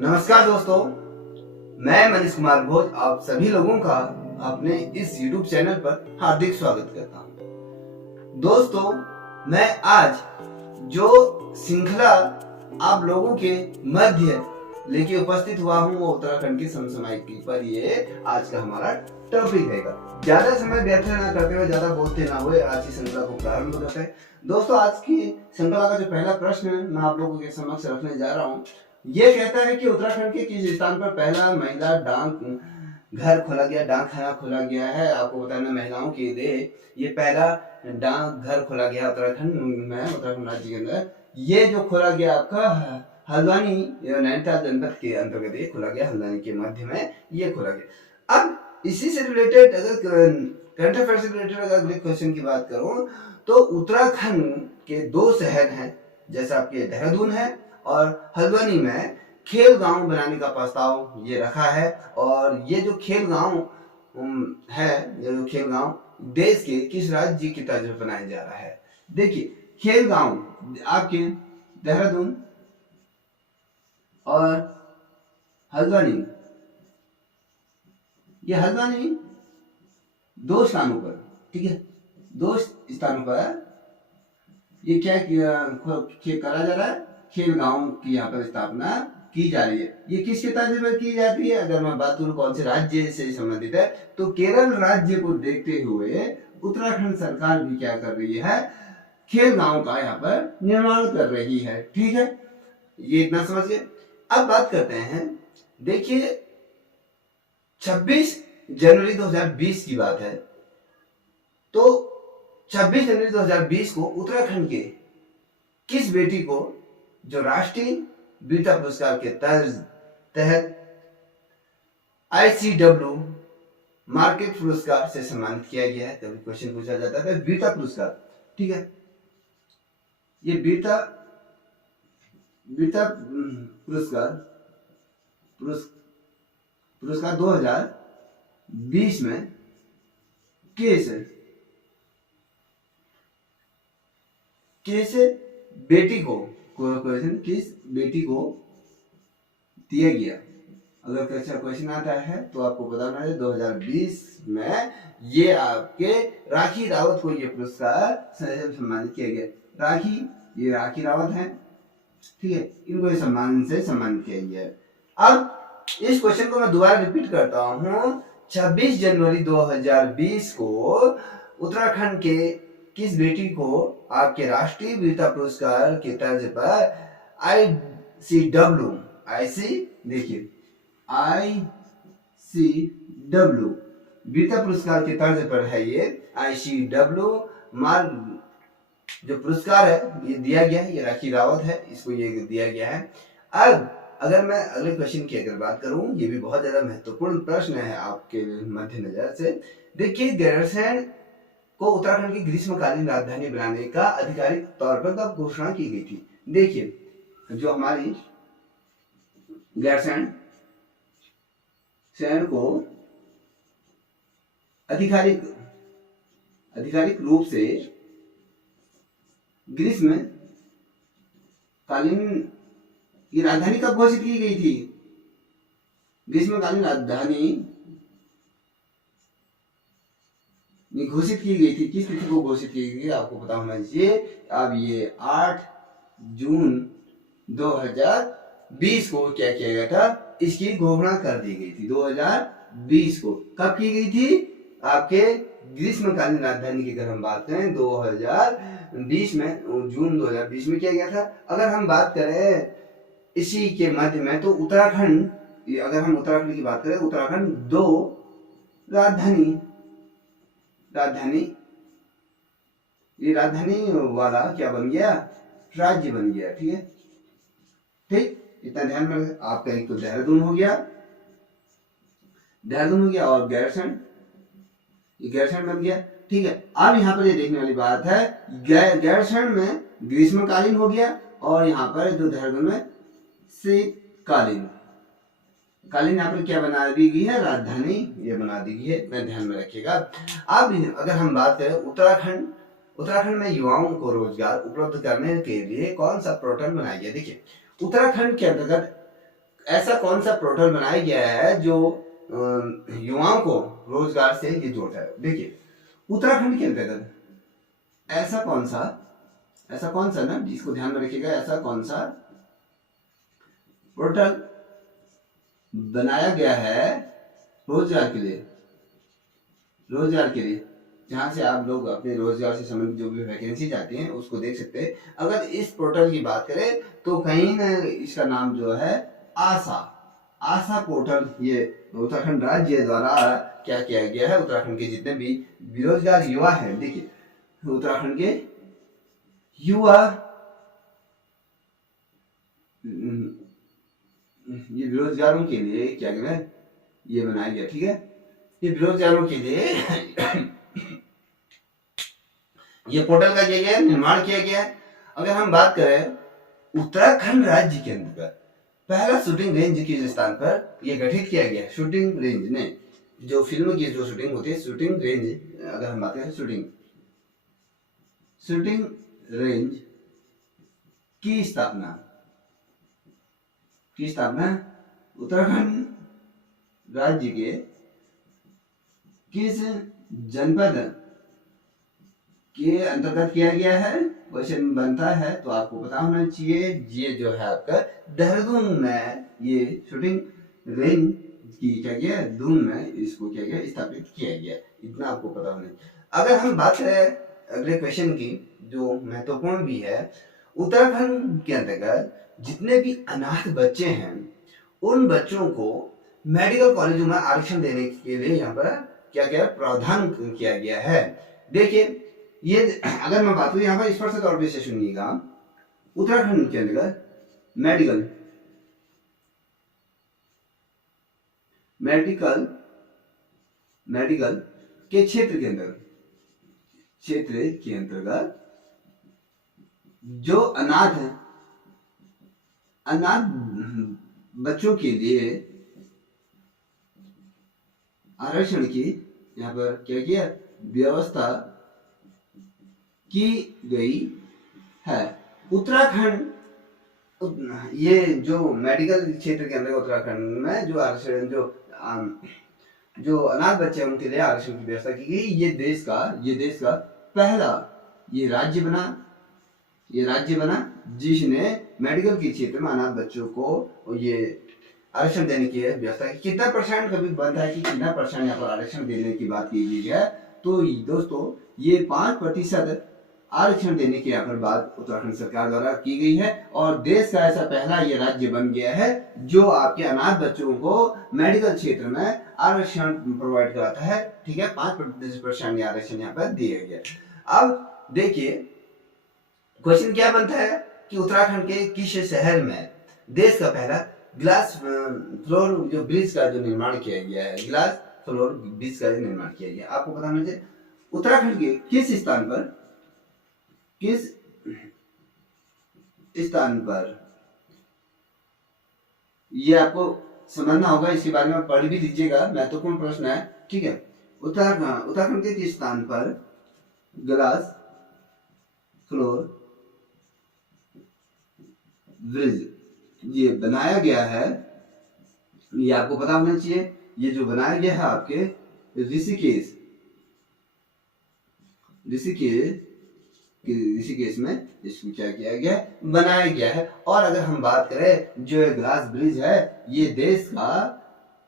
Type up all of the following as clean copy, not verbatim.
नमस्कार दोस्तों, मैं मनीष कुमार घोष आप सभी लोगों का अपने इस YouTube चैनल पर हार्दिक स्वागत करता हूं। दोस्तों, मैं आज जो श्रृंखला आप लोगों के मध्य लेके उपस्थित हुआ हूं वो उत्तराखंड की समसामयिकी पर ये आज का हमारा टॉपिक रहेगा। ज्यादा समय व्यर्थ न करते हुए, ज्यादा बोलते ना हुए आज की श्रृंखला को प्रारंभ करते हैं। दोस्तों, आज की श्रृंखला का जो पहला प्रश्न मैं आप लोगों के समक्ष रखने जा रहा हूँ, ये कहता है कि उत्तराखंड के किस स्थान पर पहला महिला डाक घर खोला गया, डाक खाना खोला गया है। आपको बताना महिलाओं के लिए ये पहला डाक घर खोला गया उत्तराखंड में, उत्तराखंड राज्य के अंदर। ये जो खोला गया आपका हल्द्वानी नैनीताल जनपद के अंतर्गत ये खोला गया, हल्द्वानी के मध्य में ये खोला गया। अब इसी से रिलेटेड अगर करंट अफेयर से रिलेटेड अगर क्वेश्चन की बात करूं तो उत्तराखंड के दो शहर हैं, जैसे आपके देहरादून है और हल्द्वानी में खेल गांव बनाने का प्रस्ताव ये रखा है। और ये जो खेल गांव है, ये जो खेल गांव देश के किस राज्य की तर्ज पर बनाया जा रहा है? देखिए, खेल गांव आपके देहरादून और हल्द्वानी, ये हल्द्वानी दो स्थानों पर, ठीक है, दो स्थानों पर ये क्या करा जा रहा है? खेल गांव की यहाँ पर स्थापना की जा रही है। ये किसके तर्ज पर की जाती है? अगर मैं बात करूं कौन से राज्य से संबंधित है तो केरल राज्य को देखते हुए उत्तराखंड सरकार भी क्या कर रही है? खेल गांव का यहाँ पर निर्माण कर रही है, ठीक है, ये इतना समझिए। अब बात करते हैं, देखिए 26 जनवरी 2020 की बात है, तो 26 जनवरी 2020 को उत्तराखंड के किस बेटी को जो राष्ट्रीय वीरता पुरस्कार के तहत ICW मार्केट पुरस्कार से सम्मानित किया गया है? कभी क्वेश्चन पूछा जाता है वीरता पुरस्कार, ठीक है, ये वीरता पुरस्कार 2020 में किस बेटी को किस बेटी को दिया गया? अगर क्वेश्चन आता है तो आपको बताना है 2020 में ये आपके राखी रावत को ये पुरस्कार सम्मानित किया गया। ये राखी रावत है, ठीक है, इनको सम्मान से सम्मानित किया गया है। अब इस क्वेश्चन को मैं दोबारा रिपीट करता हूँ। 26 जनवरी 2020 को उत्तराखंड के किस बेटी को आपके राष्ट्रीय वीरता पुरस्कार के तर्ज पर ICW वीरता पुरस्कार के तर्ज पर है ये ICW जो पुरस्कार है ये दिया गया है। ये राखी रावत है, इसको ये दिया गया है। अब अगर मैं अगले क्वेश्चन की अगर बात करूं, ये भी बहुत ज्यादा महत्वपूर्ण प्रश्न है आपके मध्य नजर से। देखिए, गैरसैंण को उत्तराखंड की ग्रीष्मकालीन राजधानी बनाने का आधिकारिक तौर पर कब घोषणा की गई थी? देखिए, जो हमारी गैरसैंण शहर को आधिकारिक रूप से ग्रीष्मकालीन की राजधानी कब घोषित की गई थी? ग्रीष्मकालीन राजधानी घोषित की गई थी, किस तिथि को घोषित की गई आपको पता होना चाहिए। अब ये 8 जून 2020 को क्या किया गया था? इसकी घोषणा कर दी गई थी। 2020 को कब की गई थी? आपके ग्रीष्मकालीन राजधानी की अगर हम बात करें 2020 में, जून 2020 में किया गया था। अगर हम बात करें इसी के मध्य में तो उत्तराखंड, अगर हम उत्तराखंड की बात करें, उत्तराखंड 2 राजधानी ये राजधानी वाला क्या बन गया? राज्य बन गया, ठीक है, ठीक, इतना ध्यान में रखें। आपका एक तो देहरादून हो गया और गैरसैंण बन गया, ठीक है। अब यहाँ पर ये देखने वाली बात है, गैरसैंण में ग्रीष्मकालीन हो गया और यहाँ पर जो देहरादून में शीतकालीन यहाँ पर क्या बना दी गई है? राजधानी ये बना दी गई है, इतना ध्यान में रखिएगा। अब अगर हम बात करें उत्तराखंड में युवाओं को रोजगार उपलब्ध करने के लिए कौन सा पोर्टल बनाया गया? देखिए, उत्तराखंड के अंतर्गत ऐसा कौन सा पोर्टल बनाया गया है जो युवाओं को रोजगार से ये जोड़ता है? देखिए, उत्तराखंड के अंतर्गत ऐसा कौन सा ना, इसको ध्यान में रखिएगा, ऐसा कौन सा पोर्टल बनाया गया है रोजगार के लिए, जहां से आप लोग अपने रोजगार से संबंधित जो भी वैकेंसी चाहते हैं उसको देख सकते हैं। अगर इस पोर्टल की बात करें तो कहीं ना इसका नाम जो है आशा पोर्टल, ये उत्तराखंड राज्य द्वारा क्या किया गया है, उत्तराखंड के जितने भी बेरोजगार युवा हैं, देखिए उत्तराखंड के युवा ये बेरोजगारों के लिए क्या कहना है, ये बनाया गया, ठीक है, ये बेरोजगारों के लिए ये पोर्टल का किया गया है, निर्माण किया गया है। अगर हम बात करें उत्तराखंड राज्य के अंतर्गत पहला शूटिंग रेंज किस स्थान पर यह गठित किया गया है? शूटिंग रेंज ने, जो फिल्म की जो शूटिंग होती है, शूटिंग रेंज, अगर हम बात करें शूटिंग रेंज की स्थापना उत्तराखंड राज्य के किस जनपद के अंतर्गत किया गया है? क्वेश्चन बनता है तो आपको पता होना चाहिए, ये जो है आपका देहरादून में ये शूटिंग रेंज की क्या गया, दून में इसको क्या गया, स्थापित किया गया, इतना आपको पता होना चाहिए। अगर हम बात करें अगले क्वेश्चन की जो महत्वपूर्ण भी है, उत्तराखंड के अंतर्गत जितने भी अनाथ बच्चे हैं उन बच्चों को मेडिकल कॉलेजों में आरक्षण देने के लिए यहाँ पर क्या क्या प्रावधान किया गया है? देखिए, ये अगर मैं बात करूं यहाँ पर स्पष्ट तौर पर से सुनिएगा, उत्तराखंड के अंतर्गत मेडिकल के क्षेत्र के अंतर्गत जो अनाथ बच्चों के लिए आरक्षण की यहाँ पर क्या किया, व्यवस्था की गई है। उत्तराखंड, ये जो मेडिकल क्षेत्र के अंदर उत्तराखंड में जो आरक्षण जो अनाथ बच्चे हैं उनके लिए आरक्षण की व्यवस्था की गई। ये देश का पहला ये राज्य बना जिसने मेडिकल के क्षेत्र में अनाथ बच्चों को ये आरक्षण देने की व्यवस्था की। कितना परसेंट कभी बनता है कि कितना परसेंट यहाँ पर आरक्षण देने की बात की गई है, तो दोस्तों ये 5% आरक्षण देने की यहाँ पर बात उत्तराखंड सरकार द्वारा की गई है और देश का ऐसा पहला ये राज्य बन गया है जो आपके अनाथ बच्चों को मेडिकल क्षेत्र में आरक्षण प्रोवाइड कराता है, ठीक है। 5% आरक्षण यहाँ पर दिया गया। अब देखिए क्वेश्चन क्या बनता है कि उत्तराखंड के किस शहर में देश का पहला ग्लास फ्लोर जो ब्रिज का जो निर्माण किया गया है, ग्लास फ्लोर ब्रिज का निर्माण किया गया। आपको पता होना चाहिए उत्तराखंड के किस स्थान पर ये आपको समझना होगा, इसके बारे में पढ़ भी लीजिएगा, महत्वपूर्ण प्रश्न है, ठीक है। उत्तराखंड के किस स्थान पर ग्लास फ्लोर ब्रिज ये बनाया गया है, ये आपको पता होना चाहिए। ये जो बनाया गया है आपके ऋषिकेश में इसको क्या किया गया, बनाया गया है। और अगर हम बात करें जो ग्लास ब्रिज है, ये देश का,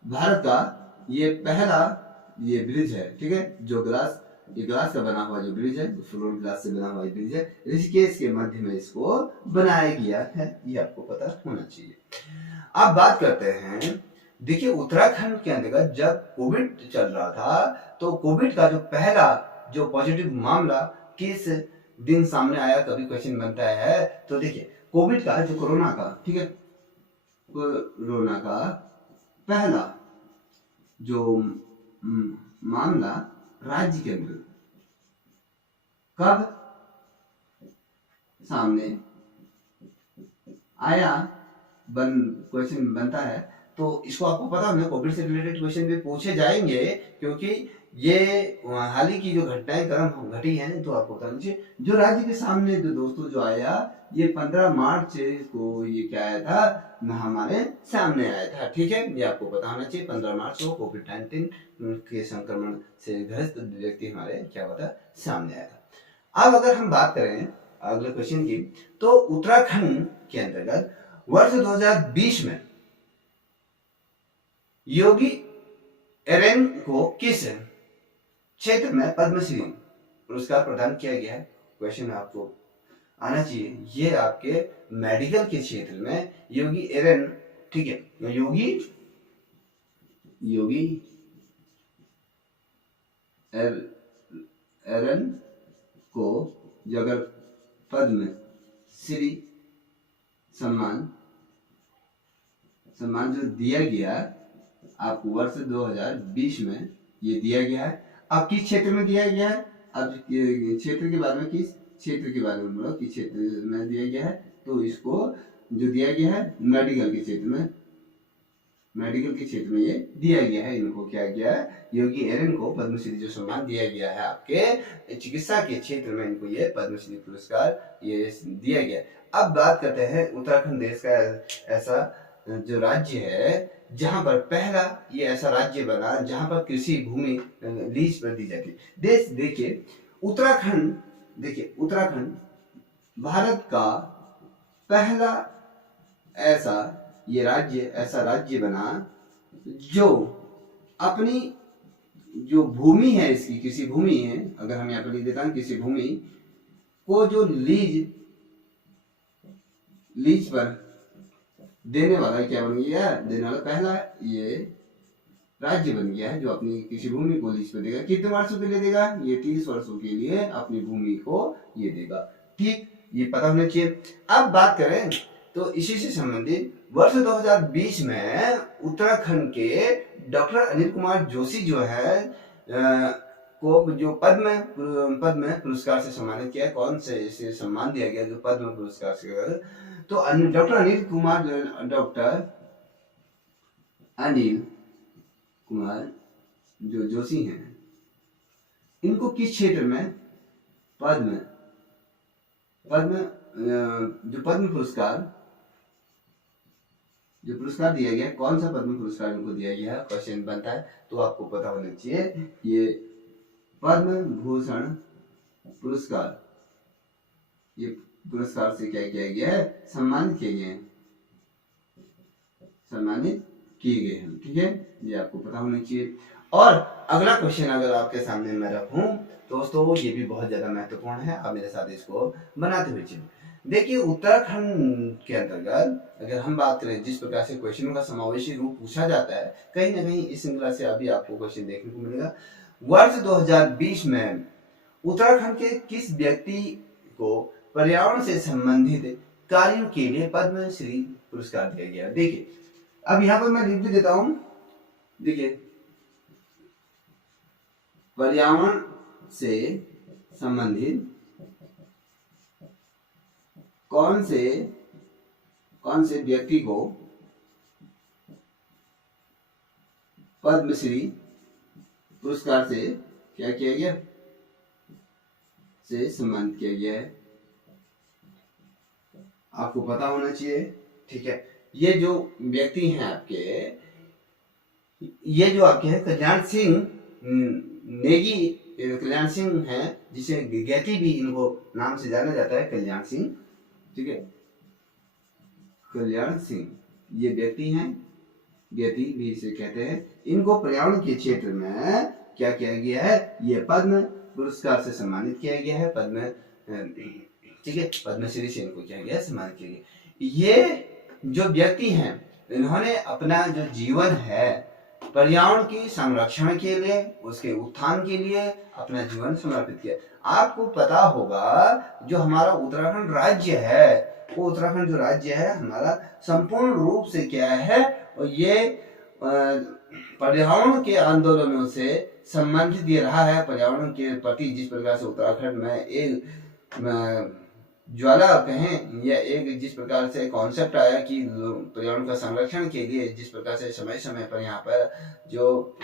भारत का ये पहला ये ब्रिज है, ठीक है। जो ये ग्लास का बना हुआ जो ब्रिज है, फ्लोर ग्लास से बना हुआ ब्रिज है, ऋषिकेश के मध्य में इसको बनाया गया है, ये आपको पता होना चाहिए। अब बात करते हैं, देखिए उत्तराखंड के अंतर्गत जब कोविड चल रहा था तो कोविड का जो पहला जो पॉजिटिव मामला किस दिन सामने आया, कभी क्वेश्चन बनता है। तो देखिए कोविड का जो कोरोना का, ठीक है, कोरोना का पहला जो मामला राज्य के अंदर कब सामने आया, क्वेश्चन बनता है तो इसको आपको पता होना, कोविड से रिलेटेड क्वेश्चन भी पूछे जाएंगे, क्योंकि ये हाल ही की जो घटनाएं क्रम घटी हैं, तो आपको बताना चाहिए। जो राज्य के सामने जो दोस्तों जो आया, ये 15 मार्च को ये क्या आया था, हमारे सामने आया था। ठीक है, ये आपको पता होना चाहिए। 15 मार्च को कोविड-19 के संक्रमण से ग्रस्त व्यक्ति हमारे क्या हुआ था, सामने आया था। अब अगर हम बात करें अगले क्वेश्चन की, तो उत्तराखंड के अंतर्गत वर्ष 2020 में योगी एरेन को किस क्षेत्र में पद्मश्री पुरस्कार प्रदान किया गया है? क्वेश्चन आपको आना चाहिए। ये आपके मेडिकल के क्षेत्र में योगी एरेन, ठीक है, योगी एरेन को अगर पद्म श्री सम्मान जो दिया गया आपको वर्ष 2020 में, ये दिया गया है। अब किस क्षेत्र में दिया गया है? अब क्षेत्र के बारे में, किस क्षेत्र के बारे में बोलो, किस क्षेत्र में दिया गया है? तो इसको जो दिया गया है मेडिकल के क्षेत्र में, मेडिकल के क्षेत्र में ये दिया गया है। इनको क्या गया है, योगी एरेन को पद्मश्री जो सम्मान दिया गया है आपके चिकित्सा के क्षेत्र में, इनको ये पद्मश्री पुरस्कार ये दिया गया। अब बात करते हैं उत्तराखंड देश का ऐसा जो राज्य है जहां पर पहला ये ऐसा राज्य बना जहां पर कृषि भूमि लीज पर दी जाती है। देखिए उत्तराखंड भारत का पहला ऐसा राज्य बना जो अपनी जो भूमि है, इसकी कृषि भूमि है, अगर हम यहाँ पर लिख देता हूँ, कृषि भूमि को जो लीज पर देने वाला क्या बन गया, देने वाला पहला ये राज्य बन गया है जो अपनी कृषि भूमि को लीज पर देगा। कितने वर्षों के लिए देगा? ये 30 वर्षों के लिए अपनी भूमि को ये देगा। ठीक, ये पता होना चाहिए। अब बात करें तो इसी से संबंधित वर्ष 2020 में उत्तराखंड के डॉक्टर अनिल कुमार जोशी जो है को जो पद्म पुरस्कार से सम्मानित किया। कौन से इसे सम्मान दिया गया जो पद्म पुरस्कार से? तो डॉक्टर अनिल कुमार जो जोशी हैं, इनको किस क्षेत्र में पद्म पुरस्कार दिया गया? कौन सा पद्म पुरस्कार इनको दिया गया है? क्वेश्चन बनता है, तो आपको पता होना चाहिए। ये पद्म भूषण पुरस्कार, ये पुरस्कार से क्या किया गया है? सम्मानित किए गए हैं। ठीक है, ये आपको पता होना चाहिए। और अगला क्वेश्चन अगर आपके सामने मैं रखूं दोस्तों, ये भी बहुत ज्यादा महत्वपूर्ण है, आप मेरे साथ इसको बनाते हुए चलिए। देखिए उत्तराखंड के अंतर्गत अगर हम बात करें, जिस प्रकार से क्वेश्चनों का समावेशी रूप पूछा जाता है, कहीं ना कहीं इस श्रृंखला से अभी आपको क्वेश्चन देखने को मिलेगा। वर्ष 2020 में उत्तराखंड के किस व्यक्ति को पर्यावरण से संबंधित कार्यों के लिए पद्मश्री पुरस्कार दिया गया? देखिए अब यहाँ पर मैं लिख भी देता हूं। देखिए पर्यावरण से संबंधित कौन से व्यक्ति को पद्मश्री पुरस्कार से क्या किया गया, से सम्मानित किया गया है? आपको पता होना चाहिए। ठीक है, ये जो व्यक्ति हैं आपके, ये जो आपके हैं कल्याण सिंह नेगी, कल्याण सिंह हैं, जिसे गैती भी इनको नाम से जाना जाता है, कल्याण सिंह। ठीक है, कल्याण सिंह ये व्यक्ति हैं, गैती भी इसे कहते हैं। इनको पर्यावरण के क्षेत्र में क्या किया गया है? ये पद्म पुरस्कार से सम्मानित किया गया है। ठीक है, पद्मश्री से इनको क्या गया, सम्मानित किया गया। ये जो व्यक्ति हैं, इन्होंने अपना जो जीवन है पर्यावरण की संरक्षण के लिए, उसके उत्थान के लिए अपना जीवन समर्पित किया। आपको पता होगा जो हमारा उत्तराखंड राज्य है, वो उत्तराखंड जो राज्य है हमारा संपूर्ण रूप से क्या है, और ये पर्यावरण के आंदोलनों से संबंधित ये रहा है। पर्यावरण के प्रति जिस प्रकार से उत्तराखंड में एक ज्वाला कहें या एक जिस प्रकार से कॉन्सेप्ट आया कि पर्यावरण का संरक्षण के लिए जिस प्रकार से समय समय पर यहाँ पर जो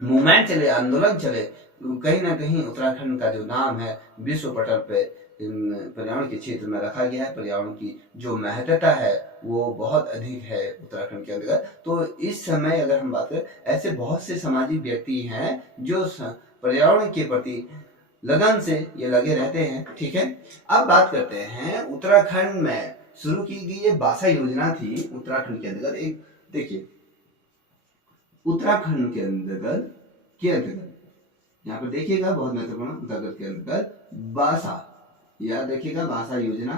मूवमेंट चले, आंदोलन चले, कहीं ना कहीं उत्तराखंड का जो नाम है विश्व पटल पे पर्यावरण के क्षेत्र में रखा गया है। पर्यावरण की जो महत्वता है वो बहुत अधिक है उत्तराखंड के अंदर। तो इस समय अगर हम बात करें, ऐसे बहुत से सामाजिक व्यक्ति हैं जो पर्यावरण के प्रति लगन से ये लगे रहते हैं। ठीक है, अब बात करते हैं उत्तराखंड में शुरू की गई ये बासा योजना थी उत्तराखंड के अंतर्गत। एक देखिए, उत्तराखंड के अंतर्गत यहाँ पर देखिएगा बहुत महत्वपूर्ण, उत्तराखंड के अंतर्गत बासा, याद रखिएगा बासा योजना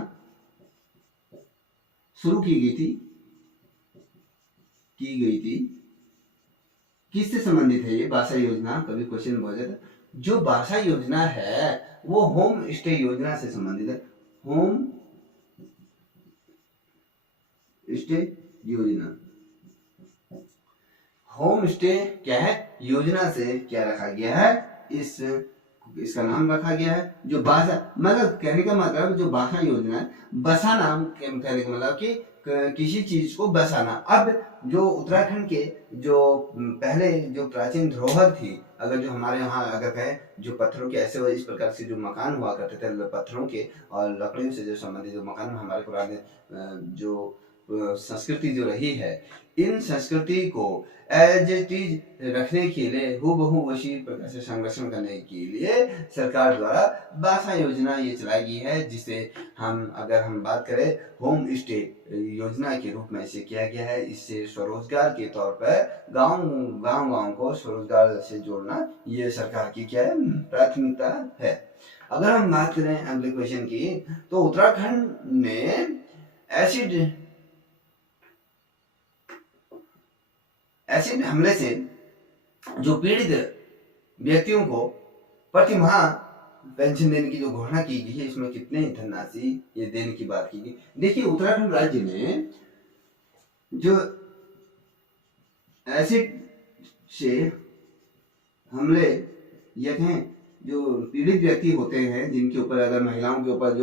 शुरू की गई थी। किससे संबंधित है ये बासा योजना? कभी क्वेश्चन बहुत जाता है। जो बासा योजना है वो होम स्टे योजना से संबंधित है। होम स्टे योजना, होम स्टे क्या है योजना से क्या रखा गया है, इसका नाम रखा गया है जो बासा, मतलब कहने का मतलब जो बासा योजना है, बसाना कहने का मतलब कि किसी चीज को बसाना। अब जो उत्तराखंड के जो पहले जो प्राचीन धरोहर थी, अगर जो हमारे यहाँ अगर कहे जो पत्थरों के ऐसे इस प्रकार से जो मकान हुआ करते थे पत्थरों के और लकड़ियों से जो संबंधित जो मकान हमारे पुराने जो संस्कृति जो रही है, इन संस्कृति को एज इट इज रखने के लिए हूबहू वैसी प्रकार से संरक्षण करने के लिए सरकार द्वारा बासा योजना ये चलाई गई है, जिसे अगर हम बात करें होम स्टे योजना के रूप में इसे किया गया है। इससे स्वरोजगार के तौर पर गांव को स्वरोजगार से जोड़ना ये सरकार की क्या है प्राथमिकता है। अगर हम बात करें अगले क्वेश्चन की, तो उत्तराखंड में एसिड हमले से जो पीड़ित व्यक्तियों को प्रति माह पेंशन देने की जो घोषणा की गई है, इसमें कितने धनराशि ये देने की बात की गई। देखिए, उत्तराखंड राज्य में जो एसिड से हमले या कहें जो पीड़ित व्यक्ति होते हैं, जिनके ऊपर अगर महिलाओं के ऊपर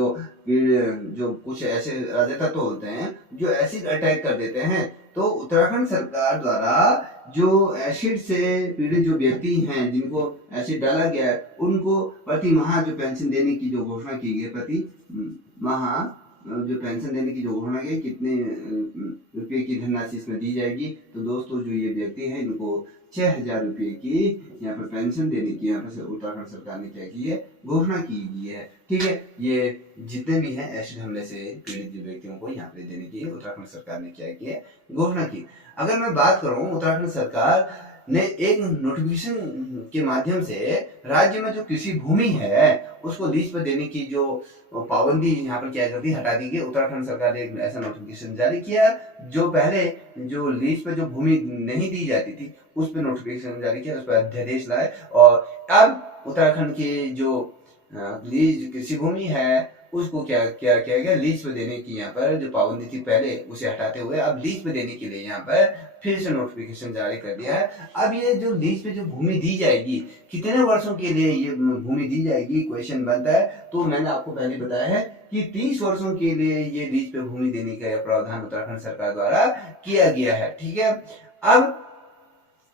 जो कुछ ऐसे तत्व होते हैं जो एसिड अटैक कर देते हैं, तो उत्तराखंड सरकार द्वारा जो एसिड से पीड़ित जो व्यक्ति हैं जिनको एसिड डाला गया है, उनको प्रति माह जो पेंशन देने की जो घोषणा की गई, प्रति माह जो पेंशन देने की जो घोषणा की, कितने रुपए की धनराशि इसमें दी जाएगी। तो दोस्तों, जो ये व्यक्ति हैं इनको 6,000 रुपए की यहाँ पर पेंशन देने की यहाँ पर उत्तराखंड सरकार ने क्या की है घोषणा की गई है। ठीक है, ये जितने भी हैं एसिड हमले से पीड़ित व्यक्तियों को यहाँ पे देने की उत्तराखंड सरकार ने क्या की है घोषणा की। अगर मैं बात करूं, उत्तराखंड सरकार ने एक नोटिफिकेशन के माध्यम से राज्य में जो कृषि भूमि है उसको लीज पर देने की जो पाबंदी यहाँ पर क्या करती हटा दी गई। उत्तराखंड सरकार ने एक ऐसा नोटिफिकेशन जारी किया, जो पहले जो लीज पर जो भूमि नहीं दी जाती थी उस पर नोटिफिकेशन जारी किया, उस पर अध्यादेश लाए, और अब उत्तराखंड की जो लीज कृषि भूमि है उसको क्या किया गया, लीज पे देने की यहाँ पर जो पाबंदी थी पहले उसे हटाते हुए अब लीज पे देने के लिए यहाँ पर फिर से नोटिफिकेशन जारी कर दिया है। अब ये जो लीज पे जो भूमि दी जाएगी, कितने वर्षों के लिए ये भूमि दी जाएगी, क्वेश्चन बनता है। तो मैंने आपको पहले बताया है कि 30 वर्षों के लिए ये लीज पे भूमि देने का प्रावधान उत्तराखंड सरकार द्वारा किया गया है। ठीक है, अब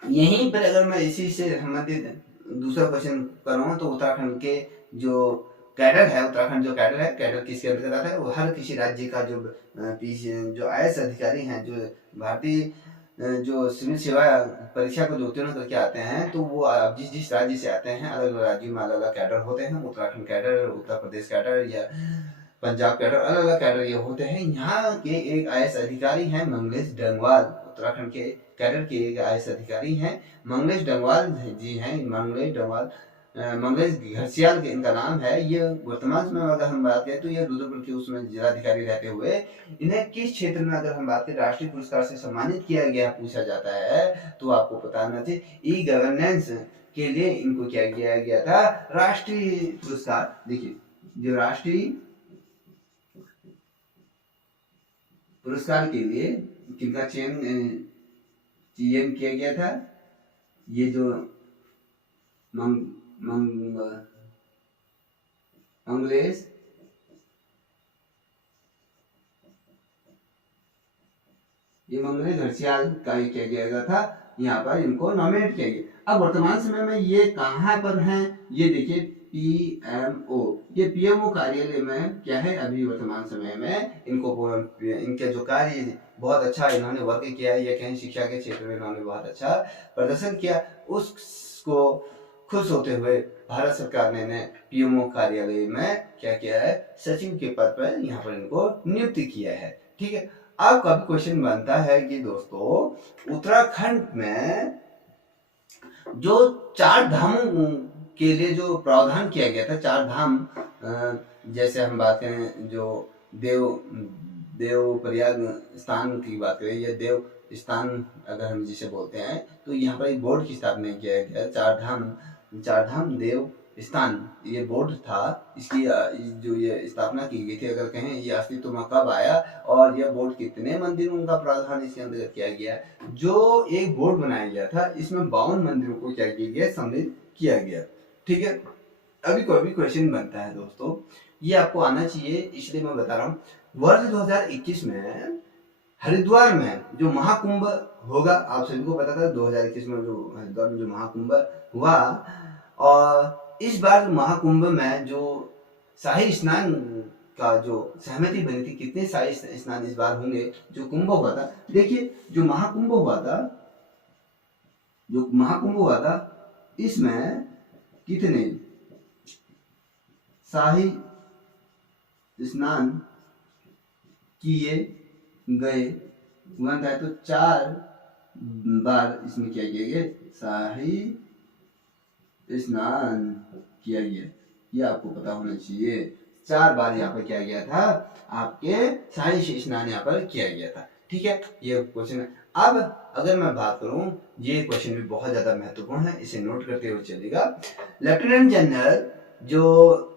यहीं पर अगर मैं इसी से संबंधित दूसरा क्वेश्चन करूँ, तो उत्तराखंड के जो कैडर है, उत्तराखंड जो कैडर है, कैडर किसके अंतर्गत आता है, वो हर किसी राज्य का जो आईएएस अधिकारी हैं, जो भारतीय जो सिविल सेवा परीक्षा को जो उत्तीर्ण करके आते हैं, तो वो जिस राज्य से आते हैं, अलग अलग राज्यों में अलग अलग कैडर होते हैं। उत्तराखंड कैडर, उत्तर प्रदेश कैडर या पंजाब कैडर, अलग अलग कैडर ये होते हैं। यहाँ के एक आईएएस अधिकारी हैं मंगलेश डंगवाल, उत्तराखंड के कैडर के एक आईएएस अधिकारी हैं मंगलेश डंगवाल जी हैं। मंगलेश घरसियाल इनका नाम है। ये वर्तमान समय में अगर हम बात करें तो ये रुद्रपुर के उसमें जिलाधिकारी रहते हुए इन्हें किस क्षेत्र में अगर हम बात करें राष्ट्रीय पुरस्कार से सम्मानित किया गया पूछा जाता है, तो आपको बताना चाहिए ई गवर्नेंस के लिए इनको क्या किया गया था राष्ट्रीय पुरस्कार। देखिए, जो राष्ट्रीय पुरस्कार के लिए किनका चयन किया गया था, ये जो मंगलेश ये मंगले घड़सियाल का ये किया गया था, यहाँ पर इनको नॉमिनेट किया गया। अब वर्तमान समय में ये कहाँ पर हैं, ये देखिए पीएमओ, ये पीएमओ कार्यालय में क्या है अभी वर्तमान समय में इनको, इनके जो कार्य बहुत अच्छा इन्होंने वर्क किया है, ये कहीं शिक्षा के क्षेत्र में इन्होंने बहुत अच्छा प्रदर्शन किया, उसको खुश होते हुए भारत सरकार ने पीएमओ कार्यालय में क्या किया है, सचिव के पद पर यहाँ पर इनको नियुक्ति किया है। ठीक है, अब कभी क्वेश्चन बनता है कि दोस्तों उत्तराखंड में जो 4 धामों के लिए जो प्रावधान किया गया था, 4 धाम, जैसे हम बात करें जो देव प्रयाग स्थान की बात करें, या देव स्थान अगर हम जिसे बोलते हैं, तो यहाँ पर एक बोर्ड की स्थापना किया गया। 4 धाम देव स्थान ये बोर्ड था, इसकी जो ये स्थापना की गई थी, अगर कहें ये अस्तित्व में कब आया और यह बोर्ड कितने मंदिरों का प्रावधान इसके अंतर्गत किया गया। जो एक बोर्ड बनाया गया था, इसमें 52 मंदिरों को क्या किया गया, सम्मिलित किया गया। ठीक है, अभी कोई भी क्वेश्चन बनता है दोस्तों, ये आपको आना चाहिए, इसलिए मैं बता रहा हूँ। वर्ष 2021 में हरिद्वार में जो महाकुंभ होगा, आप सभी को पता था 2021 में जो हरिद्वार में जो महाकुंभ हुआ, और इस बार महाकुंभ में जो शाही स्नान का जो सहमति बनी थी, कितने शाही स्नान इस बार होंगे, जो कुंभ हुआ था, देखिए जो महाकुंभ हुआ था इसमें कितने शाही स्नान किए गए हुआ था, तो 4 बार इसमें क्या किया गया, शाही स्नान किया गया, ये आपको पता होना चाहिए। 4 बार यहाँ पर क्या गया था, आपके शाही स्नान यहाँ पर किया गया था। ठीक है, ये क्वेश्चन है। अब अगर मैं बात करूं, ये क्वेश्चन भी बहुत ज्यादा महत्वपूर्ण है, इसे नोट करते हुए चलेगा। लेफ्टिनेंट जनरल जो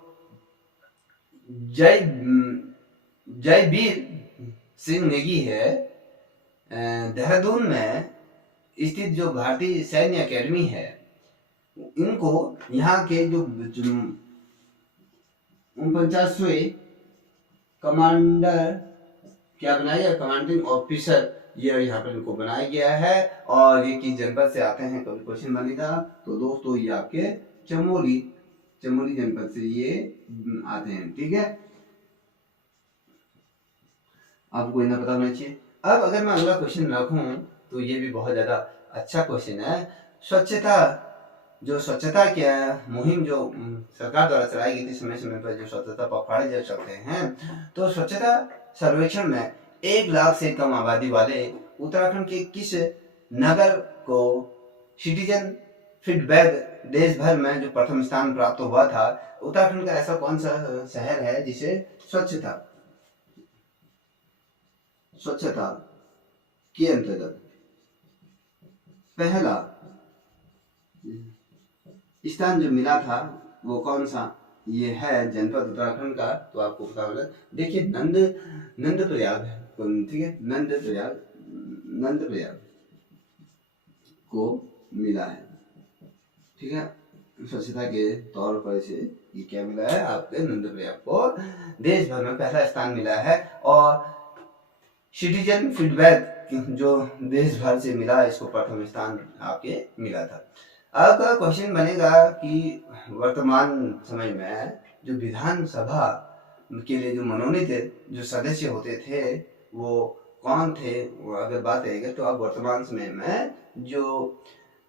जयबीर सिंह नेगी है, देहरादून में स्थित जो भारतीय सैन्य अकेडमी है, इनको यहाँ के जो 49वें कमांडर क्या बनाया गया, कमांडिंग ऑफिसर, ये यहाँ पर इनको बनाया गया है। और ये किस जनपद से आते हैं, कभी क्वेश्चन बनेगा, तो दोस्तों ये आपके चमोली जनपद से ये आते हैं। ठीक है, आपको इतना पता होना चाहिए। अब अगर मैं अगला क्वेश्चन रखूं, तो ये भी बहुत ज्यादा अच्छा क्वेश्चन है। स्वच्छता क्या मुहिम जो सरकार द्वारा चलाई गई थी, समय समय पर जो स्वच्छता पखवाड़े जब चलते हैं, तो स्वच्छता सर्वेक्षण में 1 लाख से कम आबादी वाले उत्तराखंड के किस नगर को सिटीजन फीडबैक देश भर में जो प्रथम स्थान प्राप्त हुआ था। उत्तराखंड का ऐसा कौन सा शहर है जिसे स्वच्छता के अंतर्गत पहला स्थान जो मिला था, वो कौन सा ये है जनपद उत्तराखंड का, तो आपको पता होगा। देखिए नंद प्रयाग है, ठीक है, नंद प्रयाग को मिला है। ठीक है, स्वच्छता के तौर पर इसे ये क्या मिला है, आपके नंद प्रयाग को देश भर में पहला स्थान मिला है। और सिटीजन फीडबैक जो देश भर से मिला, इसको प्रथम स्थान आपके मिला था। अब का क्वेश्चन बनेगा कि वर्तमान समय में जो विधानसभा के लिए जो मनोनीत जो सदस्य होते थे वो कौन थे, वो अगर बात रहेगा, तो अब वर्तमान समय में जो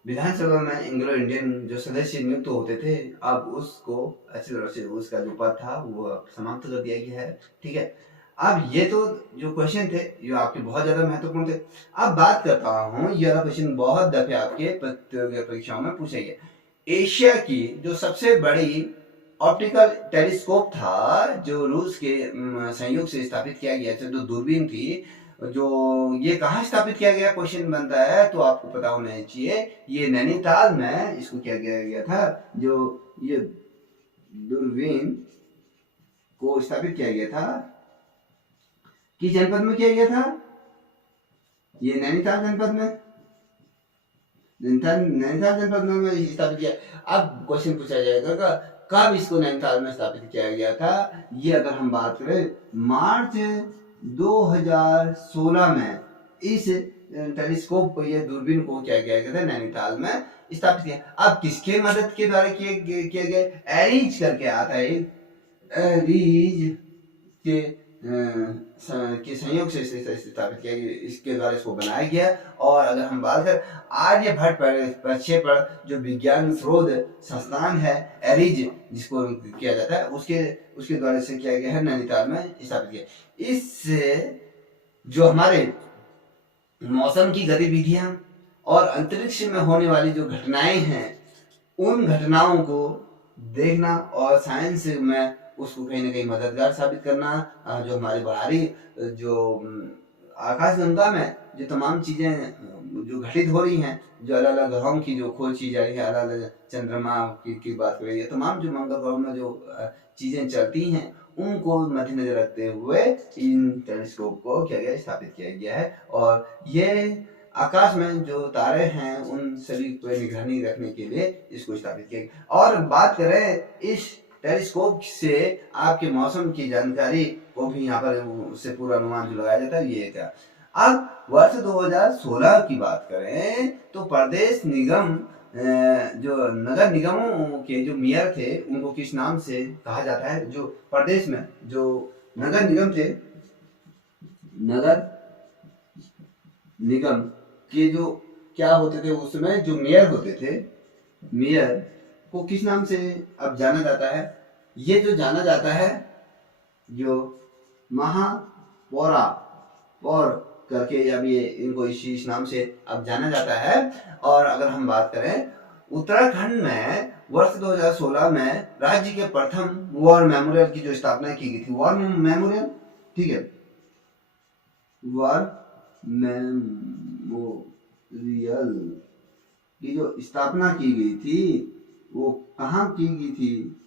विधानसभा में एंग्लो इंडियन जो सदस्य नियुक्त होते थे, अब उसको अच्छी तरह से उसका जो पद था वो समाप्त कर दिया गया है। ठीक है, अब ये तो जो क्वेश्चन थे ये आपके बहुत ज्यादा महत्वपूर्ण थे। अब बात करता हूँ, ये वाला क्वेश्चन बहुत दफे आपके प्रतियोगी परीक्षाओं में पूछे गए। एशिया की जो सबसे बड़ी ऑप्टिकल टेलीस्कोप था, जो रूस के संयोग से स्थापित किया गया था, जो दूरबीन थी, जो ये कहाँ स्थापित किया गया, क्वेश्चन बनता है, तो आपको पता होना चाहिए ये नैनीताल में इसको क्या किया गया था। जो ये दूरबीन को स्थापित किया गया था, किस जनपद में किया गया था, ये नैनीताल जनपद में, नैनीताल जनपद में स्थापित किया। अब क्वेश्चन पूछा जाएगा कब इसको नैनीताल में स्थापित किया गया था। ये अगर हम बात करें मार्च 2016 में इस टेलीस्कोप को, ये दूरबीन को क्या किया गया था, नैनीताल में स्थापित किया। अब किसके मदद के द्वारा किए गए, एरीज करके आता है, एरीज के संयोग से स्थापित किया गया, इसके द्वारा इसको बनाया गया। और अगर हम बात करें आर्यभट्ट प्रक्षेपण जो विज्ञान शोध संस्थान है एरीज जिसको किया जाता है, उसके द्वारा से किया गया है, नैनीताल में स्थापित किया। इससे जो हमारे मौसम की गतिविधियां और अंतरिक्ष में होने वाली जो घटनाएं हैं, उन घटनाओं को देखना और साइंस में उसको कहीं ना कहीं मददगार साबित करना, जो हमारी बाहरी जो आकाशगंगा में जो तमाम चीजें जो घटित हो रही हैं, जो अलग अलग ग्रहों की जो खोज की जा रही है, अलग अलग चंद्रमा की बात करें, तमाम जो मंगल ग्रह में जो चीजें चलती हैं, उनको मद्देनजर रखते हुए इन टेलीस्कोप को क्या गया, स्थापित किया गया है। और ये आकाश में जो तारे हैं उन सभी पर निगरानी रखने के लिए इसको स्थापित किया गया। और बात करें इस टेलीस्कोप से आपके मौसम की जानकारी को भी यहाँ पर उससे पूरा अनुमान जो लगाया जाता है, ये क्या। अब वर्ष 2016 की बात करें तो प्रदेश निगम जो नगर निगमों के जो मेयर थे उनको किस नाम से कहा जाता है, जो प्रदेश में जो नगर निगम थे, नगर निगम के जो क्या होते थे उसमें, जो मेयर होते थे, मेयर को किस नाम से अब जाना जाता है, ये जो जाना जाता है जो महापौरा पौर करके, अब ये इनको इस नाम से अब जाना जाता है। और अगर हम बात करें उत्तराखंड में वर्ष 2016 में राज्य के प्रथम वॉर मेमोरियल की जो स्थापना की गई थी, वॉर मेमोरियल, ठीक है, वॉर मेमोरियल की जो स्थापना की गई थी वो कहाँ की गई थी,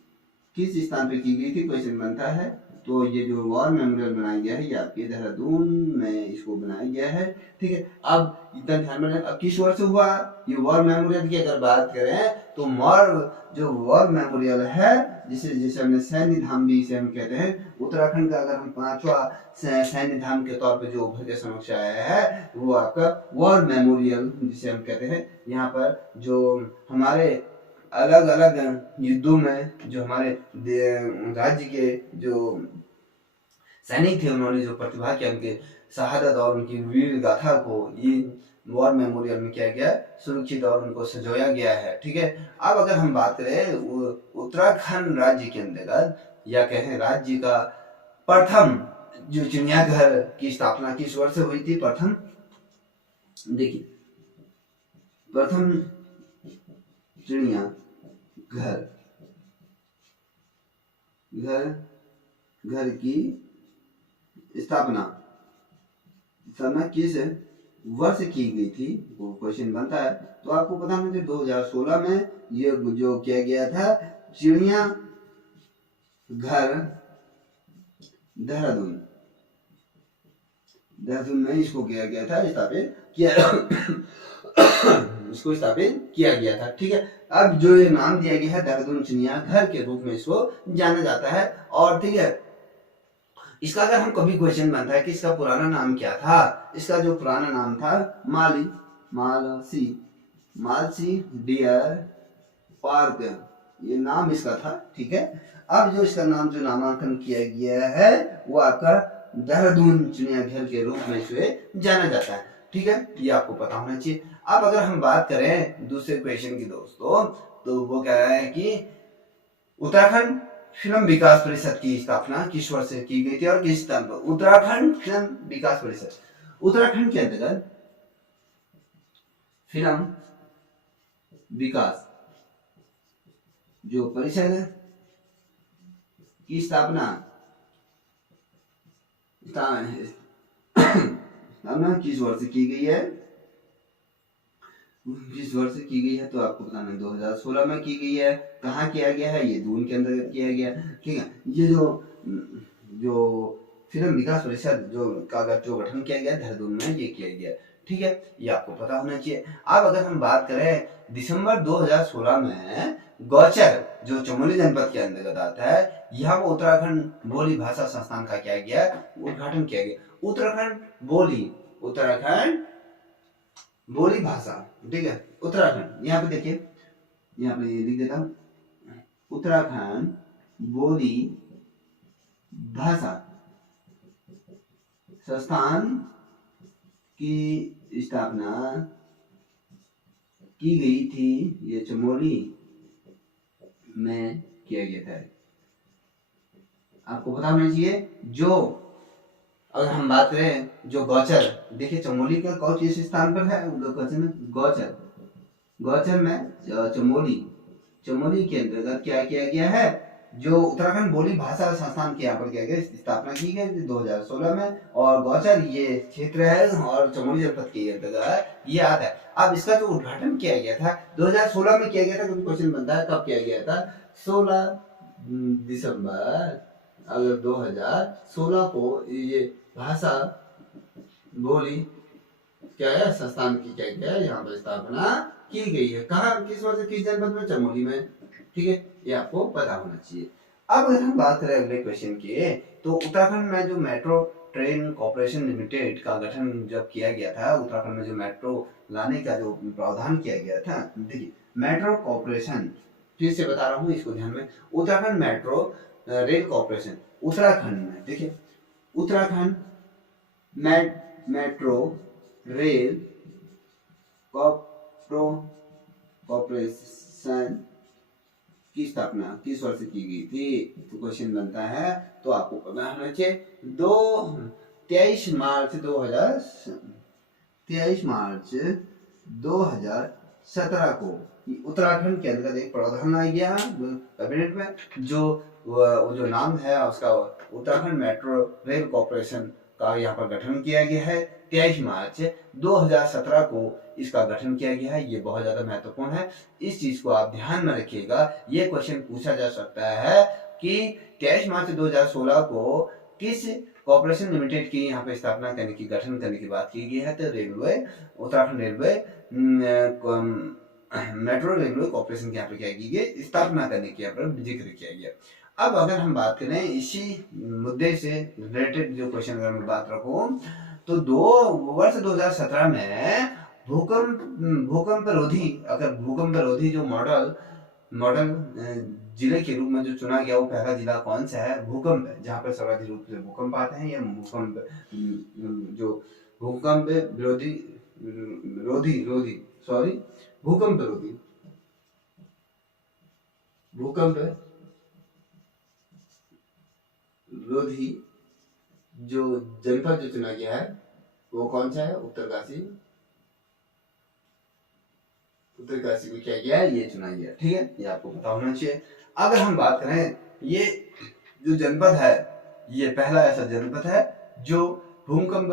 किस स्थान पे की गई थी, क्वेश्चन बनता है। तो ये जो वॉर मेमोरियल बनाया गया है, ये आपके देहरादून में इसको बनाया गया है, ठीक है। अब इतना ध्यान में, अब किस वर्ष हुआ ये वॉर मेमोरियल की अगर बात करें तो जो वॉर मेमोरियल है, जिसे हमने सैन्य धाम भी इसे हम कहते हैं, उत्तराखंड का अगर हम 5वां सैन्य धाम के तौर पे जो उभर के समक्ष आया है, वो आपका वॉर मेमोरियल जिसे हम कहते हैं। यहाँ पर जो हमारे अलग अलग युद्धों में जो हमारे राज्य के जो सैनिक थे, उन्होंने जो प्रतिभा किया, उनके शहादत और उनकी वीर गाथा को ये वॉर मेमोरियल में किया गया, सुरक्षित और उनको सजोया गया है, ठीक है। अब अगर हम बात करें उत्तराखंड राज्य के अंतर्गत या कहें राज्य का प्रथम जो चिड़ियाघर की स्थापना किस वर्ष से हुई थी, प्रथम देखिए, प्रथम चिड़ियाघर घर की स्थापना किस वर्ष की गई थी, वो क्वेश्चन बनता है। तो आपको पता होना चाहिए 2016 में ये जो किया गया था चिड़ियाघर देहरादून में इसको किया गया था, स्थापित किया इसको स्थापित किया गया था, ठीक है। अब जो ये नाम दिया गया है देहरादून चिड़ियाघर के रूप में इसको जाना जाता है। और ठीक है, इसका अगर हम कभी क्वेश्चन बनता है कि इसका पुराना नाम क्या था, इसका जो पुराना नाम था मालसी डियर पार्क, ये नाम इसका था, ठीक है। अब जो इसका नाम जो नामांकन किया गया है वो आपका देहरादून चिड़ियाघर के रूप में इसे जाना जाता है, ठीक है, ये आपको पता होना चाहिए। अब अगर हम बात करें दूसरे क्वेश्चन की दोस्तों, तो वो कह रहा है कि उत्तराखंड फिल्म विकास परिषद की स्थापना किस वर्ष से की गई थी और किस स्थान पर। उत्तराखंड फिल्म विकास परिषद, उत्तराखंड के अंतर्गत फिल्म विकास जो परिषद की स्थापना किस वर्ष की गई है, किस वर्ष की गई है, तो आपको बताना 2016 में की गई है। कहाँ किया गया है, ये दून के अंदर किया गया, ठीक है। ये जो फिल्म विकास परिषद जो गठन किया गया देहरादून में, ये किया गया, ठीक है, ये आपको पता होना चाहिए। अब अगर हम बात करें दिसंबर 2016 में गौचर जो चमोली जनपद के अंतर्गत आता है, यहाँ उत्तराखंड बोली भाषा संस्थान का किया गया, उद्घाटन किया गया। उत्तराखंड बोली उत्तराखंड बोली भाषा, ठीक है। उत्तराखंड, यहाँ पे देखिए, यहाँ पे लिख देता हूँ, उत्तराखंड बोली भाषा संस्थान की स्थापना की गई थी, ये चमोली में किया गया था। आपको पता होना चाहिए। जो अगर हम बात करें जो गौचर, देखिए चमोली का कौन किस स्थान पर है, गौचर, गौचर में चमोली के अंतर्गत क्या किया गया है, जो उत्तराखंड बोली भाषा संस्थान के यहाँ पर किया गया, स्थापना की गई 2016 में। और गौचर ये क्षेत्र है और चमोली जनपद के अंतर्गत ये आता है। अब इसका जो उद्घाटन किया गया था 2016 में किया गया था, क्योंकि क्वेश्चन बनता है कब किया गया था, 16 दिसंबर अगर 2016 को ये भाषा बोली क्या है संस्थान की क्या क्या यहाँ पर स्थापना की गई है। कहाँ, किस वर्ष, किस जनपद में, चमोली में, ठीक है, ये आपको पता होना चाहिए। अब अगर हम बात करें अगले क्वेश्चन की, तो उत्तराखंड में जो मेट्रो ट्रेन कॉर्पोरेशन लिमिटेड का गठन जब किया गया था, उत्तराखंड में जो मेट्रो लाने का जो प्रावधान किया गया था, देखिए मेट्रो कॉर्पोरेशन, फिर से बता रहा हूँ इसको ध्यान में, Uttarakhand metro rail corporation Uttarakhand में, देखिए उत्तराखंड मेट्रो रेल कॉर्पोरेशन की स्थापना किस वर्ष की गई थी, तो क्वेश्चन बनता है, तो आपको पता होना चाहिए 23 मार्च 2017 को उत्तराखंड के अंदर एक प्रावधान आ गया कैबिनेट में, जो नाम है उसका उत्तराखंड मेट्रो रेल कॉर्पोरेशन का यहाँ पर गठन किया गया है। 23 मार्च 2017 को इसका गठन किया गया है। ये बहुत ज्यादा महत्वपूर्ण है, इस चीज को आप ध्यान में रखिएगा। ये क्वेश्चन पूछा जा सकता है कि 23 मार्च 2016 को किस कॉर्पोरेशन लिमिटेड की यहाँ पे स्थापना करने की, गठन करने की बात की गई है, तो railway, Uttarakhand railway metro railway corporation की यहाँ पे क्या की गई, स्थापना करने की यहाँ पर जिक्र किया गया। अब अगर हम बात करें इसी मुद्दे से रिलेटेड जो क्वेश्चन अगर मैं बात रखूं, तो वर्ष 2017 में भूकंप रोधी जो मॉडल जिले के रूप में जो चुना गया, वो पहला जिला कौन सा है, भूकंप है, जहाँ पर सर्वाधिक रूप से भूकंप आते हैं। या भूकंप रोधी जो जनपद जो चुना गया है वो कौन सा है, उत्तरकाशी को क्या गया है, ये चुना गया, ठीक है, ये आपको पता होना चाहिए। अगर हम बात करें, ये जो जनपद है, ये पहला ऐसा जनपद है जो भूकंप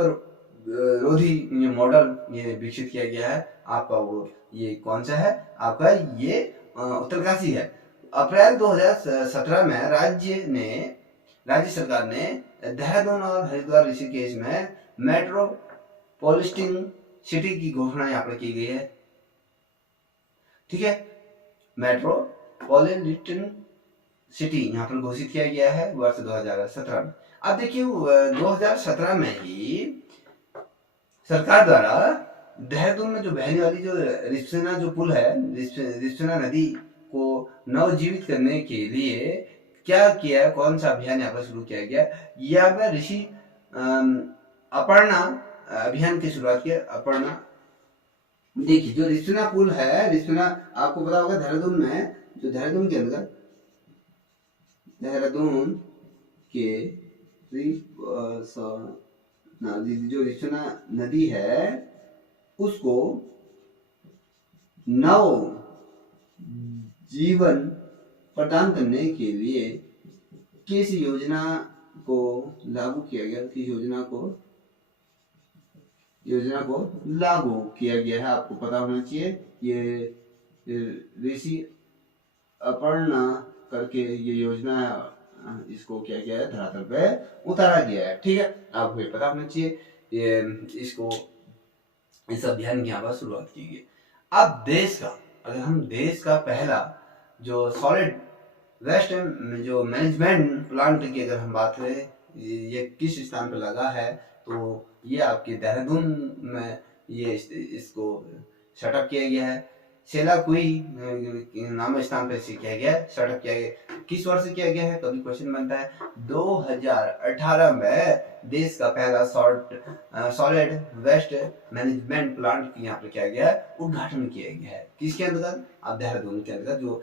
रोधी मॉडल ये विकसित किया गया है। आपका वो ये कौन सा है, आपका ये उत्तरकाशी है। अप्रैल 2017 में राज्य सरकार ने देहरादून और हरिद्वार ऋषिकेश में मेट्रोपॉलिटन सिटी की घोषणा यहाँ पर की गई है, ठीक है, मेट्रोपॉलिटन सिटी यहाँ पर घोषित किया गया है वर्ष 2017 में। अब देखिए 2017 में ही सरकार द्वारा देहरादून में जो बहने वाली जो रिस्पना जो पुल है, रिस्पना नदी को नवजीवित करने के लिए क्या किया, कौन सा अभियान यहाँ पर शुरू किया गया, यहाँ पर ऋषि अपर्णा अभियान की शुरुआत की। अपर्णा, देखिए जो रिस्पना पुल है, रिस्पना आपको पता होगा देहरादून में, जो देहरादून के अंदर देहरादून के जो रिस्पना नदी है उसको नव जीवन प्रदान करने के लिए किस योजना को लागू किया गया, किस योजना को लागू किया गया है, आपको पता होना चाहिए। ये ऋषि अपर्णा करके ये योजना, इसको क्या किया है, धरातल पे उतारा गया है, ठीक है, आपको ये पता होना चाहिए। ये इसको इस अभियान की यहाँ पर शुरुआत की गई। अब अगर हम देश का पहला जो सॉलिड वेस्ट जो मैनेजमेंट प्लांट की अगर हम बात करें, ये किस स्थान पर लगा है, तो ये आपके देहरादून में ये इसको सेटअप किया गया है। सेलाकुई नाम स्थान पर किया गया है, सेटअप किया गया। किस वर्ष से किया गया है, कभी क्वेश्चन बनता है। 2018 में देश का पहला सॉलिड वेस्ट मैनेजमेंट प्लांट यहाँ पर किया गया है, उद्घाटन किया गया है। किसके अंतर्गत, आप देहरादून के अंतर्गत, जो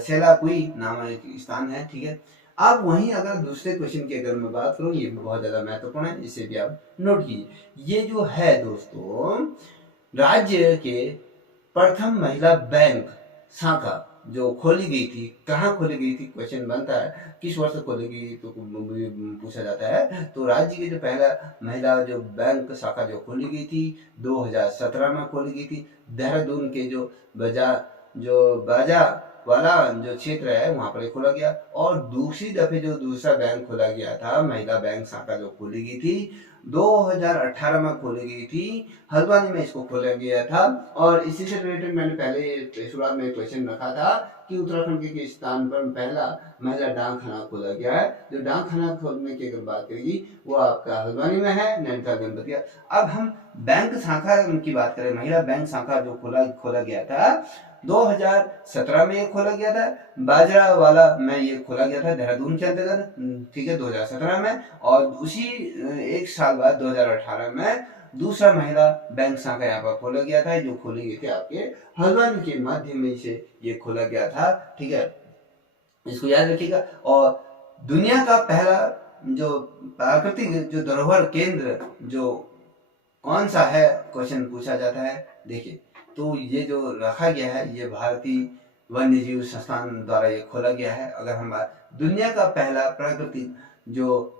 सेलाकुई नाम स्थान है, ठीक है। अब वहीं अगर दूसरे क्वेश्चन की अगर मैं बात करूं, ये भी बहुत ज्यादा महत्वपूर्ण है, इसे भी आप नोट कीजिए। ये जो है दोस्तों, राज्य के प्रथम महिला बैंक शाखा जो खोली गई थी, कहाँ खोली गई थी, क्वेश्चन बनता है। किस वर्ष खोली गई तो पूछा जाता है। तो राज्य की जो पहला महिला जो बैंक शाखा जो खोली गई थी 2017 में खोली गई थी। देहरादून के जो बाजा वाला जो क्षेत्र है वहां पर खोला गया। और दूसरी दफे जो दूसरा बैंक खोला गया था, महिला बैंक शाखा जो खोली गई थी 2018 में खोली गई थी, हल्द्वानी में इसको खोला गया था। और इसी से रिलेटेड मैंने पहले शुरुआत में क्वेश्चन रखा था कि उत्तराखंड के स्थान पर पहला महिला डाक खाना खोला गया है। जो डाक खाना खोलने की अगर बात करेगी वो आपका हल्द्वानी में है, नैनीताल गणपतिया। अब हम बैंक शाखा की बात करें, महिला बैंक शाखा जो खोला गया था 2017 में ये खोला गया था। बाजरा वाला में ये खोला गया था देहरादून के अंतर्गत, ठीक है, 2017 में। और उसी एक साल बाद 2018 में दूसरा महिला बैंक शाखा यहाँ पर खोला गया था, जो खोली गई थी आपके हल्द्वानी के माध्यम में से ये खोला गया था, ठीक है, इसको याद रखिएगा। और दुनिया का पहला जो प्राकृतिक जो धरोहर केंद्र जो कौन सा है, क्वेश्चन पूछा जाता है। देखिए, तो ये जो रखा गया है ये भारतीय वन्य जीव संस्थान द्वारा ये खोला गया है। अगर हम दुनिया का पहला प्राकृतिक जो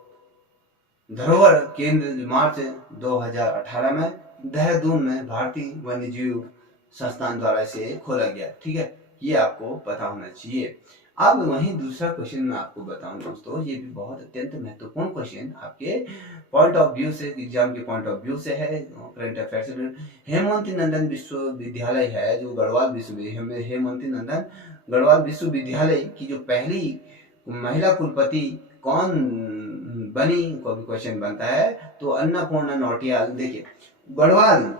धरोहर केंद्र मार्च 2018 में देहरादून में भारतीय वन्य जीव संस्थान द्वारा इसे खोला गया, ठीक है, ये आपको पता होना चाहिए। अब वहीं दूसरा क्वेश्चन मैं आपको बताऊं दोस्तों, ये भी बहुत अत्यंत महत्वपूर्ण क्वेश्चन आपके पॉइंट ऑफ व्यू से, एग्जाम के पॉइंट ऑफ व्यू से है, करंट अफेयर से। हेमवती नंदन विश्वविद्यालय है जो गढ़वाल विश्वविद्यालय, हेमवती नंदन गढ़वाल विश्वविद्यालय की जो पहली महिला कुलपति कौन बनी, को भी क्वेश्चन बनता है। तो अन्नपूर्णा नौटियाल। देखिए, गढ़वाल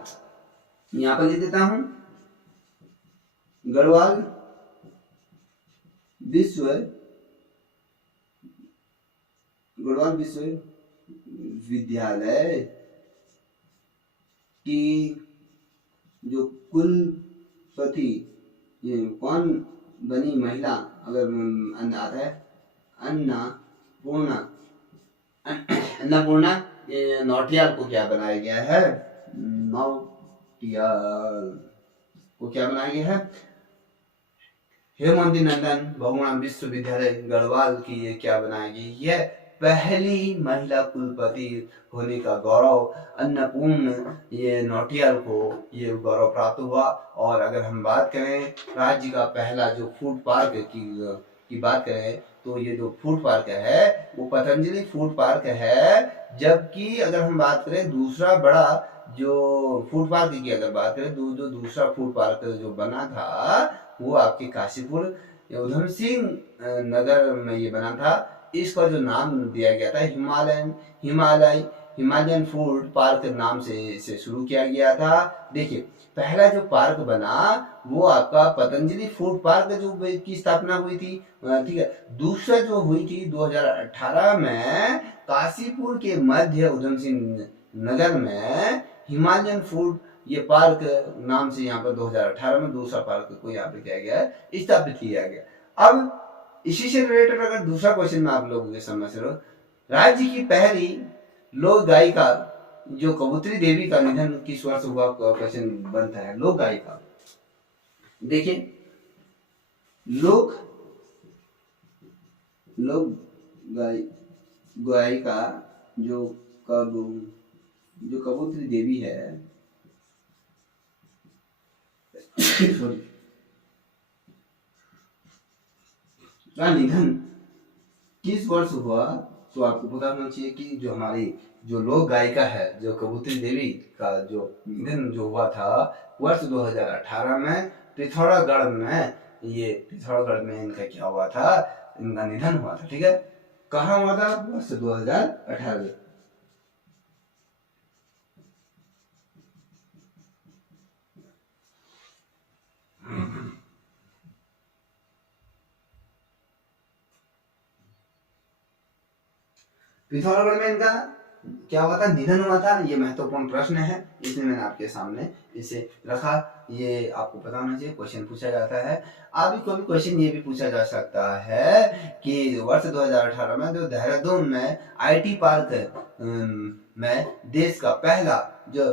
यहाँ पर लिख देता हूं, गढ़वाल विश्वविद्यालय की जो कुलपति ये कौन बनी महिला, अगर आता है अन्नपूर्णा नौटियाल को क्या बनाया गया है, नौटियाल को क्या बनाया गया है, हेमवती नंदन बहुगुणा विश्वविद्यालय गढ़वाल की ये क्या बनाया गया, ये पहली महिला कुलपति होने का गौरव अन्नपूर्ण ये नौटियाल को ये गौरव प्राप्त हुआ। और अगर हम बात करें राज्य का पहला जो फूड पार्क की बात करें, तो ये जो फूड पार्क है वो पतंजलि फूड पार्क है। जबकि अगर हम बात करें दूसरा बड़ा जो फूड पार्क की अगर बात करें, जो दूसरा फूड पार्क जो बना था वो आपके काशीपुर उधम सिंह नगर में ये बना था। इसका जो नाम दिया गया था हिमालयन फूड पार्क नाम से इसे शुरू किया गया था। देखिए, पहला जो पार्क बना वो आपका पतंजलि फूड पार्क जो की स्थापना हुई थी, ठीक है। दूसरा जो हुई थी 2018 में काशीपुर के मध्य उधम सिंह नगर में हिमालयन फूड ये पार्क नाम से यहाँ पर 2018 में दूसरा पार्क को यहाँ पे किया गया है, स्थापित किया गया। अब इसी से रिलेटेड अगर दूसरा क्वेश्चन मैं आप लोगों के समझ रहा हूँ, राज्य की पहली लोक गायिका जो कबूतरी देवी का निधन किस वर्ष हुआ, क्वेश्चन बनता है। लोक गायिका, देखिए, लोक गायिका जो कबूतरी देवी है का निधन किस वर्ष हुआ, तो आपको पता होना चाहिए कि जो हमारी जो लोक गायिका है जो कबूतरी देवी का जो निधन जो हुआ था वर्ष 2018 में पिथौरागढ़ में, ये पिथौरागढ़ में इनका क्या हुआ था, इनका निधन हुआ था, ठीक है। कहाँ हुआ था, वर्ष 2018। पिथौरागढ़ में इनका क्या हुआ था, निधन हुआ था। ये महत्वपूर्ण प्रश्न है, इसलिए मैंने आपके सामने इसे रखा। ये आपको पता होना चाहिए, क्वेश्चन पूछा जाता है। अभी कोई क्वेश्चन ये भी पूछा जा सकता है कि वर्ष 2018 में जो देहरादून में आईटी पार्क में देश का पहला जो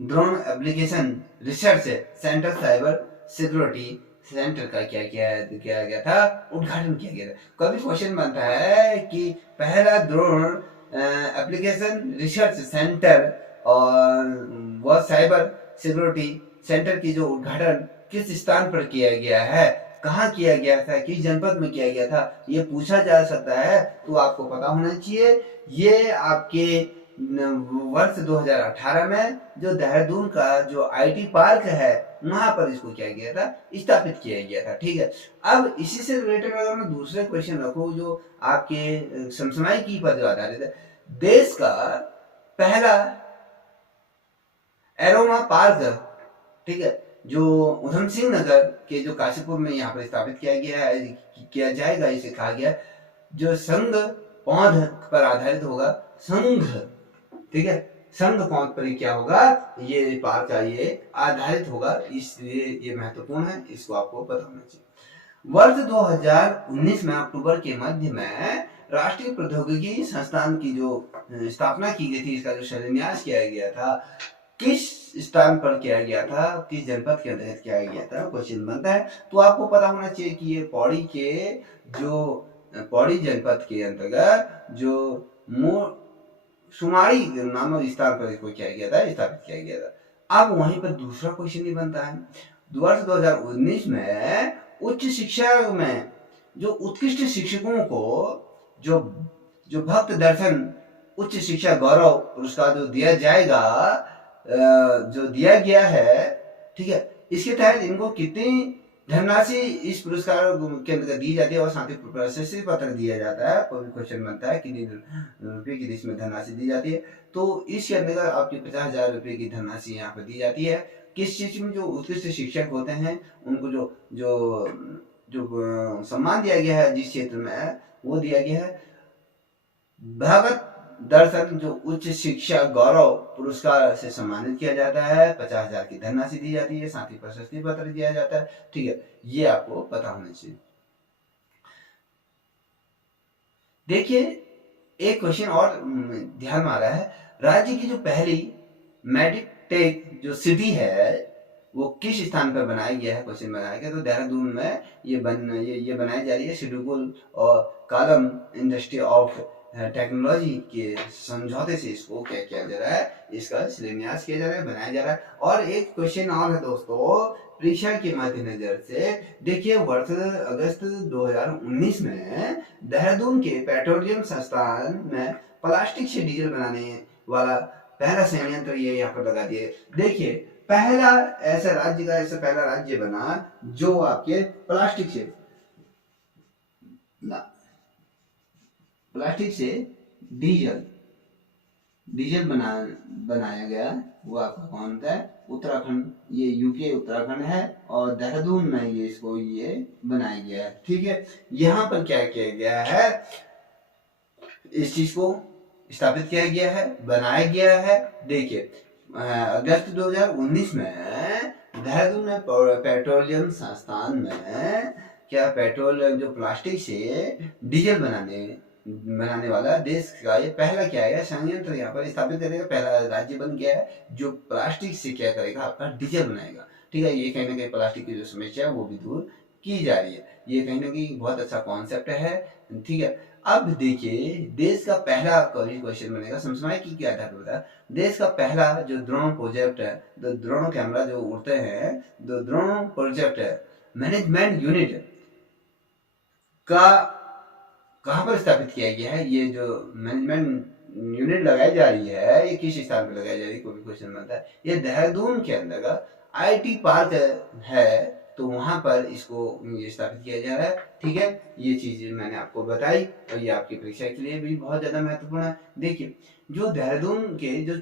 drone application research centre cyber security centre का क्या किया गया था, उद्घाटन किया गया था। कभी क्वेश्चन बनता है कि पहला ड्रोन एप्लीकेशन रिसर्च सेंटर और वह साइबर सिक्योरिटी सेंटर की जो उद्घाटन किस स्थान पर किया गया है, कहाँ किया गया था, किस जनपद में किया गया था, ये पूछा जा सकता है। तो आपको पता होना चाहिए, ये आपके वर्ष 2018 में जो देहरादून का जो आईटी पार्क है वहां पर इसको क्या गया था, स्थापित किया गया था। ठीक है, अब इसी से रिलेटेड अगर मैं दूसरे क्वेश्चन रखूं जो आपके समसामयिकी पर जो आधारित है, देश का पहला एरोमा पार्क, ठीक है, जो उधम सिंह नगर के जो काशीपुर में यहाँ पर स्थापित किया जाएगा, इसे कहा गया जो संघ पौध पर आधारित होगा, संघ, ठीक है, संघ पौध पर क्या होगा, ये पार्क का ये आधारित होगा, इसलिए ये महत्वपूर्ण है, इसको आपको पता होना चाहिए। वर्ष 2019 में अक्टूबर के मध्य में राष्ट्रीय प्रौद्योगिकी संस्थान की जो स्थापना की गई थी, इसका जो शिलान्यास किया गया था, किस स्थान पर किया गया था, किस जनपद के अंतर्गत किया गया था, क्वेश्चन बनता है। तो आपको पता होना चाहिए कि ये पौड़ी जनपद के अंतर्गत जो सुमाड़ी नामक स्थान पर इसको किया गया था, स्थापित किया गया था। अब वहीं पर दूसरा क्वेश्चन ही बनता है, वर्ष 2019 में उच्च शिक्षा में जो उत्कृष्ट शिक्षकों को जो भक्त दर्शन उच्च शिक्षा गौरव पुरस्कार जो दिया जाएगा, जो दिया गया है, ठीक है, इसके तहत इनको कितनी धनराशि इस पुरस्कार के अंतर्गत दी जाती है और साथ ही प्रशस्ति पत्र दिया जाता है। कोई क्वेश्चन बनता है कितनी रुपए की इसमें धनराशि दी जाती है, तो इसके अंतर्गत आपकी 50,000 रुपए की धनराशि यहाँ पर दी जाती है। किस चीज में जो उत्कृष्ट शिक्षक होते हैं उनको जो जो जो सम्मान दिया गया है जिस क्षेत्र में, वो दिया गया है भगत दर्शन जो उच्च शिक्षा गौरव पुरस्कार से सम्मानित किया जाता है। 50,000 की धनराशि दी जाती है, साथ ही प्रशस्ति पत्र दिया जाता है। ठीक है, ये आपको पता होना चाहिए। देखिए, एक क्वेश्चन और ध्यान में आ रहा है, राज्य की जो पहली मेडिटेक जो सिटी है वो किस स्थान पर बनाया गया है, क्वेश्चन बनाया गया। तो देहरादून में ये बनाई जा रही है। शेड्यूल और कॉलम इंडस्ट्री ऑफ टेक्नोलॉजी के समझौते से इसको क्या किया जा रहा है, इसका शिलान्यास किया जा रहा है, बनाया जा रहा है। और एक क्वेश्चन और है दोस्तों, परीक्षा के मद्देनजर से देखिए, वर्ष अगस्त 2019 में देहरादून के पेट्रोलियम संस्थान में प्लास्टिक से डीजल बनाने वाला पहला संयंत्र ये यहाँ पर लगा दिए। देखिए, पहला ऐसा पहला राज्य बना जो आपके प्लास्टिक से डीजल बनाया गया। वो आपका कौन था, उत्तराखंड, ये यूपी उत्तराखंड है और देहरादून में ये बनाया गया है। ठीक है, यहाँ पर क्या किया गया है, इस चीज को स्थापित किया गया है, बनाया गया है। देखिए, अगस्त 2019 में देहरादून में पेट्रोलियम संस्थान में क्या पेट्रोल जो प्लास्टिक से डीजल बनाने वाला देश का ये पहला क्या है संयंत्र यहाँ पर स्थापित करेगा। पहला राज्य बन गया है जो प्लास्टिक से क्या करेगा, आपका डीजल बनाएगा। ठीक है, ये कहीं ना कहीं प्लास्टिक की जो समस्या है वो भी दूर की जा रही है। ये कहीं ना कहीं बहुत अच्छा कॉन्सेप्ट है। ठीक है, अब देखिए, देश का पहला क्वेश्चन बनेगा समसामयिकी के आधार पर, देश का पहला जो ड्रोन प्रोजेक्ट है, जो ड्रोन कैमरा जो उड़ते हैं, जो ड्रोन प्रोजेक्ट है, मैनेजमेंट यूनिट का कहां पर स्थापित किया गया है। ये जो मैनेजमेंट यूनिट लगाई जा रही है, ये किस स्थान पर लगाई जा रही है, कोई क्वेश्चन बनता है। ये देहरादून के अंदर आईटी पार्क है, तो वहां पर इसको ये स्थापित किया जा रहा है। ठीक है, ये चीज मैंने आपको बताई और ये आपकी परीक्षा के लिए भी बहुत ज्यादा महत्वपूर्ण है। देखिए, जो देहरादून के जो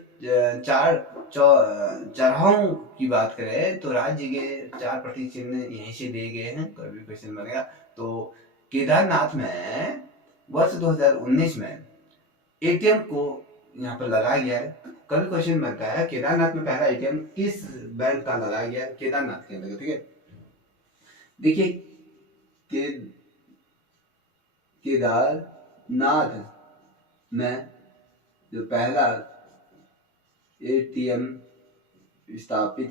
चौराहों की बात करें तो राज्य के 4 प्रतीक चिन्ह यहीं से दिए गए हैं। कोई भी क्वेश्चन बनेगा तो केदारनाथ में वर्ष 2019 में एटीएम को यहाँ पर लगाया गया है। कभी क्वेश्चन बनता है केदारनाथ में पहला एटीएम किस बैंक का लगाया गया है? केदारनाथ के अंदर, ठीक है। देखिए केदारनाथ में जो पहला एटीएम स्थापित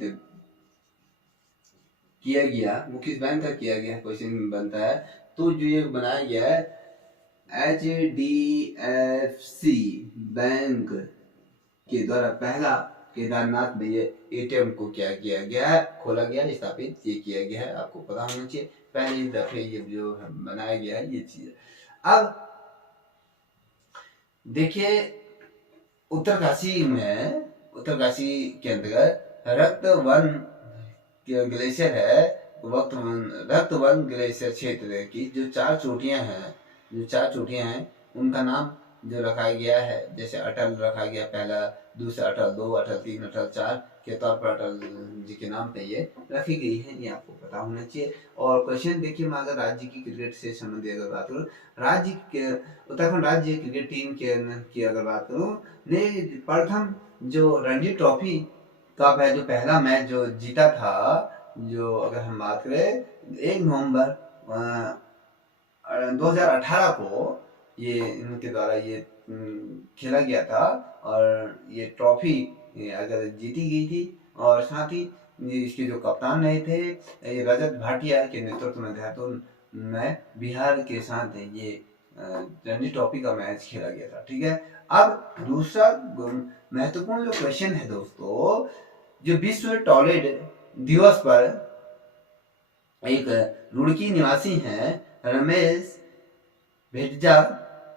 किया गया वो किस बैंक का किया गया, क्वेश्चन बनता है। तो जो ये बनाया गया है HDFC बैंक के द्वारा पहला केदारनाथ में ये एटीएम को क्या किया गया है, खोला गया, स्थापित ये किया गया है। आपको पता होना चाहिए, पहली दफे ये जो बनाया गया है ये चीज। अब देखिए उत्तरकाशी के अंतर्गत रक्तवन ग्लेशियर है। रक्तवन ग्लेशियर क्षेत्र की जो चार चोटियां हैं उनका नाम जो रखा गया है, जैसे अटल रखा गया पहला, दूसरा अटल 2, अटल 3, अटल 4 के तौर पर अटल जी के नाम पे ये रखी गई है। ये आपको पता होना चाहिए। और क्वेश्चन देखिए, मैं अगर राज्य की क्रिकेट से संबंधित अगर बात करूँ, उत्तराखंड राज्य क्रिकेट टीम की अगर बात करूँ ने प्रथम जो रणजी ट्रॉफी कप है, जो पहला मैच जो जीता था, जो अगर हम बात करें 1 नवंबर 2018 को ये इनके द्वारा ये खेला गया था और ये ट्रॉफी अगर जीती गई थी। और साथ ही इसके जो कप्तान रहे थे ये रजत भाटिया के नेतृत्व में देहरादून में बिहार के साथ ये रणजी ट्रॉफी का मैच खेला गया था, ठीक है। अब दूसरा महत्वपूर्ण जो क्वेश्चन है दोस्तों, जो विश्व टॉयलेट दिवस पर एक रुड़की निवासी हैं रमेश भेटजा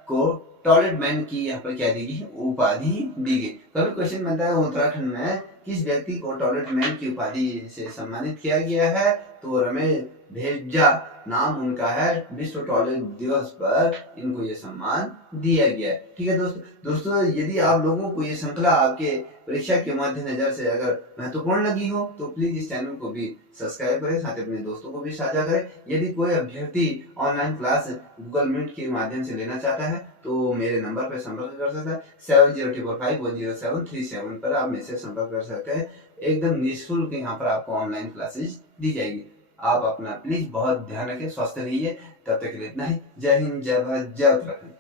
को टॉयलेट मैन की यहाँ पर क्या दी गई, उपाधि दी गई। कभी क्वेश्चन बनता है उत्तराखंड में किस व्यक्ति को टॉयलेट मैन की उपाधि से सम्मानित किया गया है, तो रमेश भेटजा नाम उनका है। विश्व टॉयलेट दिवस पर इनको ये सम्मान दिया गया है, ठीक है दोस्तों यदि आप लोगों को ये श्रृंखला आपके परीक्षा के मद्देनजर से अगर महत्वपूर्ण लगी हो तो प्लीज इस चैनल को भी सब्सक्राइब करें, साथ ही अपने दोस्तों को भी साझा करें। यदि कोई अभ्यर्थी ऑनलाइन क्लास गूगल मीट के माध्यम से लेना चाहता है तो मेरे नंबर पर संपर्क कर सकता है 7024510737 पर आप मेरे से संपर्क कर सकते हैं। एकदम निःशुल्क यहाँ पर आपको ऑनलाइन क्लासेज दी जाएगी। आप अपना प्लीज बहुत ध्यान रखें, स्वस्थ रहिए। तब तक के लिए इतना ही। जय हिंद, जय भारत, जय उत्तराखंड।